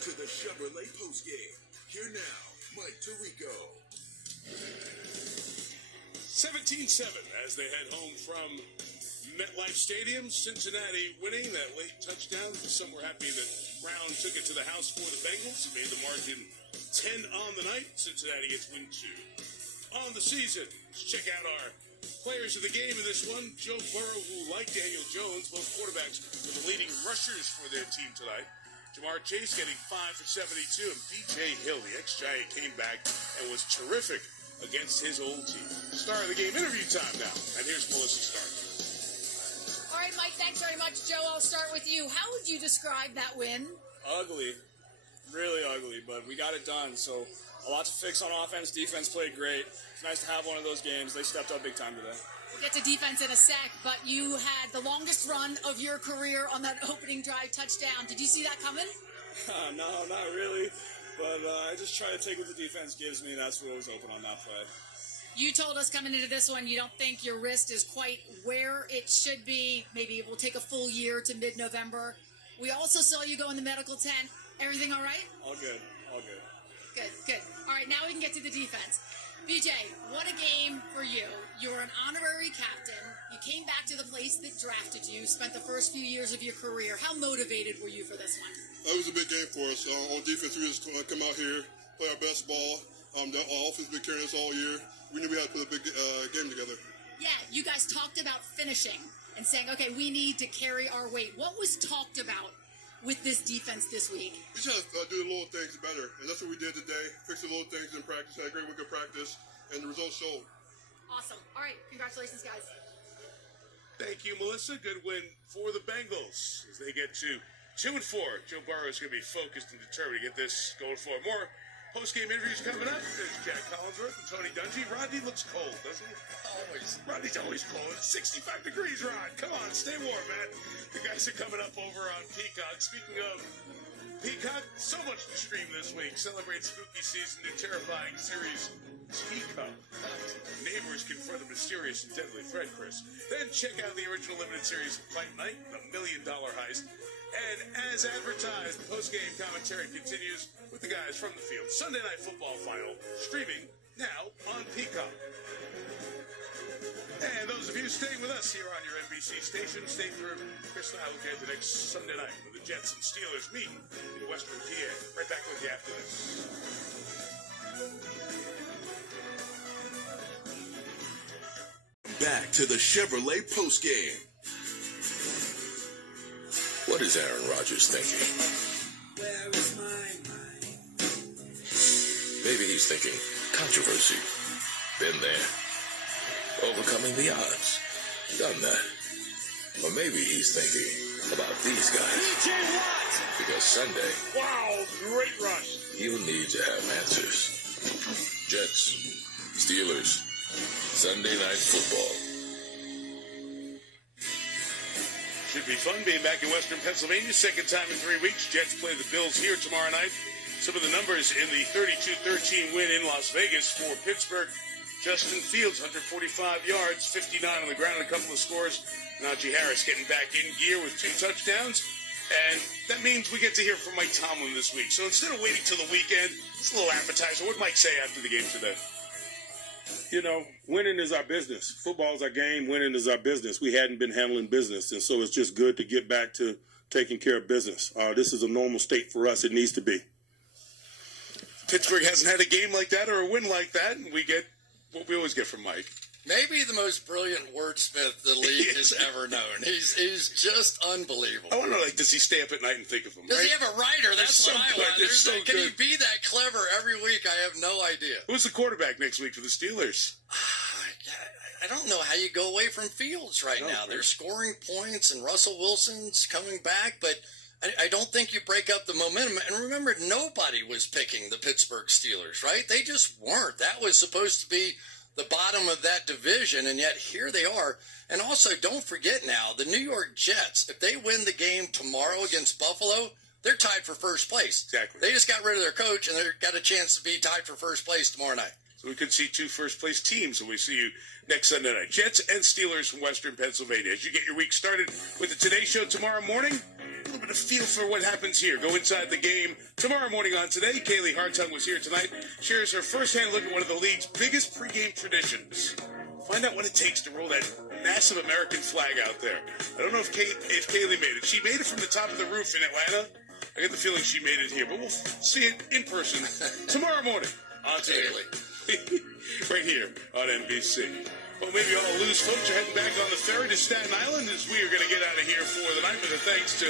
to the Chevrolet postgame. Here now, Mike Tirico. 17-7 as they head home from MetLife Stadium. Cincinnati winning that late touchdown. Some were happy that Brown took it to the house for the Bengals. It made the margin 10 on the night. Cincinnati gets win 2 on the season. Let's check out our players of the game in this one. Joe Burrow, who, like Daniel Jones, both quarterbacks were the leading rushers for their team tonight. Jamar Chase getting 5 for 72, and B.J. Hill, the ex-Giant, came back and was terrific against his old team. Star of the game interview time now, and here's Melissa Stark. All right, Mike, thanks very much. Joe, I'll start with you. How would you describe that win? Ugly. Really ugly, but we got it done. So a lot to fix on offense. Defense played great. It's nice to have one of those games. They stepped up big time today. We'll get to defense in a sec, but you had the longest run of your career on that opening drive touchdown. Did you see that coming? No, not really. But I just try to take what the defense gives me. That's what was open on that play. You told us coming into this one you don't think your wrist is quite where it should be. Maybe it will take a full year to mid-November. We also saw you go in the medical tent. Everything all right? All good. All good. Good. All right, now we can get to the defense. BJ, what a game for you. You're an honorary captain. You came back to the place that drafted you, spent the first few years of your career. How motivated were you for this one? That was a big game for us. On defense, we just come out here, play our best ball. Our offense has been carrying us all year. We knew we had to put a big game together. Yeah, you guys talked about finishing and saying, okay, we need to carry our weight. What was talked about with this defense this week? We just do the little things better, and that's what we did today. Fix the little things in practice, had a great week of practice, and the results showed. Awesome. All right, congratulations, guys. Thank you, Melissa. Good win for the Bengals as they get to 2-4. Joe Burrow is going to be focused and determined to get this going forward. More post-game interviews coming up. There's Jack Collinsworth and Tony Dungy. Rodney looks cold, doesn't he? Always. Rodney's always cold. It's 65 degrees, Rod. Come on, stay warm, man. The guys are coming up over on Peacock. Speaking of Peacock, so much to stream this week. Celebrate spooky season, the terrifying series Teacup. Neighbors confront a mysterious and deadly threat, Chris. Then check out the original limited series Fight Night, the $1 Million Heist. And as advertised, the post-game commentary continues with the guys from the field. Sunday Night Football Final, streaming now on Peacock. And those of you staying with us here on your NBC station, stay through. Chris and I will get the next Sunday night when the Jets and Steelers meet in Western PA. Right back with you after this. Back to the Chevrolet postgame. What is Aaron Rodgers thinking? Where is my mind? Maybe he's thinking controversy. Been there. Overcoming the odds. Done that. Or maybe he's thinking about these guys. DJ Watt! Because Sunday, Wow, great rush. he'll need to have answers. Jets, Steelers, Sunday Night Football. Should be fun being back in Western Pennsylvania. Second time in 3 weeks. Jets play the Bills here tomorrow night. Some of the numbers in the 32-13 win in Las Vegas for Pittsburgh. Justin Fields, 145 yards, 59 on the ground, and a couple of scores. Najee Harris getting back in gear with 2 touchdowns. And that means we get to hear from Mike Tomlin this week. So instead of waiting till the weekend, it's a little appetizer. What did Mike say after the game today? You know, winning is our business. Football is our game. Winning is our business. We hadn't been handling business, and so it's just good to get back to taking care of business. This is a normal state for us. It needs to be. Pittsburgh hasn't had a game like that or a win like that, and we get what we always get from Mike. Maybe the most brilliant wordsmith the league has ever known. He's just unbelievable. I wonder, does he stay up at night and think of them? Does he have a writer? That's so what I good. want. Can he be that clever every week? I have no idea. Who's the quarterback next week for the Steelers? I don't know how you go away from Fields right now. They're scoring points, and Russell Wilson's coming back, but I don't think you break up the momentum. And remember, nobody was picking the Pittsburgh Steelers, right? They just weren't. That was supposed to be the bottom of that division, and yet here they are. And also, don't forget now, the New York Jets, if they win the game tomorrow against Buffalo, they're tied for first place. Exactly. They just got rid of their coach, and they've got a chance to be tied for first place tomorrow night. So we could see 2 first-place teams when we see you next Sunday night. Jets and Steelers from Western Pennsylvania. As you get your week started with the Today Show tomorrow morning, a little bit of feel for what happens here. Go inside the game tomorrow morning on Today. Kaylee Hartung was here tonight. Shares her firsthand look at one of the league's biggest pregame traditions. Find out what it takes to roll that massive American flag out there. I don't know if Kaylee made it. She made it from the top of the roof in Atlanta. I get the feeling she made it here, but we'll see it in person tomorrow morning on Today. Right here on NBC. Well, maybe all loose folks are heading back on the ferry to Staten Island as we are going to get out of here for the night with a thanks to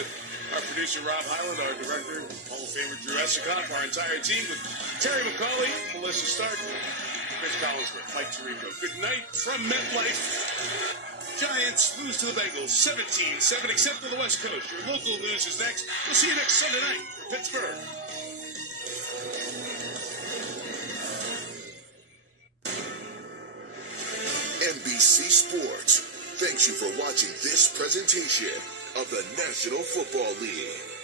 our producer, Rob Highland, our director, Hall of Famer Drew Essicoff, our entire team with Terry McCauley, Melissa Stark, Chris Collinsworth, Mike Tirico. Good night from MetLife. Giants lose to the Bengals 17-7, except for the West Coast. Your local news is next. We'll see you next Sunday night in Pittsburgh. NBC Sports thanks you for watching this presentation of the National Football League.